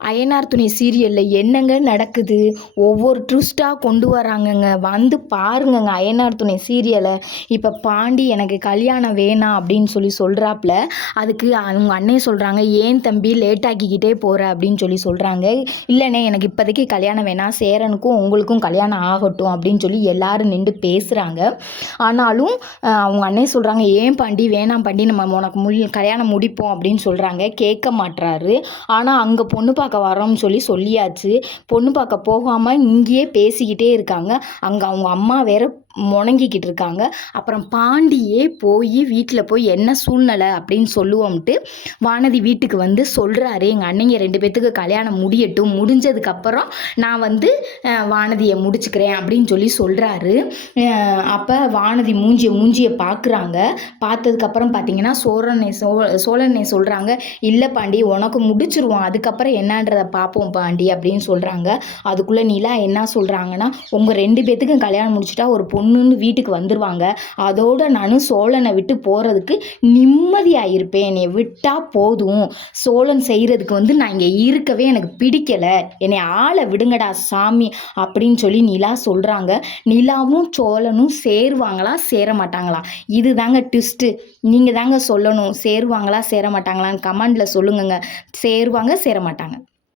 அயனார் துணை சீரியலில் என்னங்க நடக்குது? ஒவ்வொரு ட்விஸ்ட்டாக கொண்டு வராங்கங்க. வந்து பாருங்கங்க அயனார் துணை சீரியலை. இப்போ பாண்டி எனக்கு கல்யாணம் வேணாம் அப்படின்னு சொல்கிறாப்புல. அதுக்கு அவங்க அண்ணே சொல்கிறாங்க, ஏன் தம்பி லேட் ஆக்கிக்கிட்டே போகிற அப்படின்னு சொல்கிறாங்க. இல்லைண்ணே, எனக்கு இப்போதைக்கு கல்யாணம் வேணாம், சேரனுக்கும் உங்களுக்கும் கல்யாணம் ஆகட்டும் அப்படின்னு எல்லாரும் நின்று பேசுகிறாங்க. ஆனாலும் அவங்க அண்ணே சொல்கிறாங்க, ஏன் பாண்டி வேணாம் பாண்டி, நம்ம உனக்கு கல்யாணம் முடிப்போம் அப்படின்னு சொல்கிறாங்க. கேட்க மாட்டுறாரு. ஆனால் அங்கே பொண்ணு பார்க்க வரோம்னு சொல்லியாச்சு. பொண்ணு பார்க்க போகாமல் இங்கேயே பேசிக்கிட்டே இருக்காங்க. அங்கே அவங்க அம்மா வேற முணங்கிக்கிட்டு இருக்காங்க. அப்புறம் பாண்டியே போய் வீட்டில் போய் என்ன சூழ்நிலை அப்படின்னு சொல்லுவோம்ட்டு வானதி வீட்டுக்கு வந்து சொல்கிறாரு, எங்கள் அண்ணங்க 2 பேத்துக்கு கல்யாணம் முடியட்டும், முடிஞ்சதுக்கப்புறம் நான் வந்து வானதியை முடிச்சுக்கிறேன் அப்படின்னு சொல்கிறாரு. அப்போ வானதி மூஞ்சியை பார்க்குறாங்க. பார்த்ததுக்கப்புறம் பார்த்தீங்கன்னா சோழனை சொல்கிறாங்க, இல்லை பாண்டி உனக்கு முடிச்சிருவோம், அதுக்கப்புறம் என்னன்றதை பார்ப்போம் பாண்டி அப்படின்னு சொல்கிறாங்க. அதுக்குள்ளே நிலா என்ன சொல்கிறாங்கன்னா, உங்கள் 2 பேத்துக்கும் கல்யாணம் முடிச்சுட்டா ஒரு பொண்ணுன்னு வீட்டுக்கு வந்துடுவாங்க, அதோட நானும் சோழனை விட்டு போகிறதுக்கு நிம்மதியாக இருப்பேன், என்னை விட்டால் போதும், சோழன் செய்கிறதுக்கு வந்து நான் இங்கே இருக்கவே எனக்கு பிடிக்கலை, என்னை ஆளை விடுங்கடா சாமி அப்படின்னு நிலா சொல்கிறாங்க. நிலாவும் சோழனும் சேருவாங்களா சேர மாட்டாங்களா? இது தாங்க ட்விஸ்ட்டு. நீங்கள் தாங்க சொல்லணும், சேருவாங்களா சேர மாட்டாங்களான்னு கமெண்டில் சொல்லுங்கங்க. சேருவாங்க சேர மாட்டாங்க.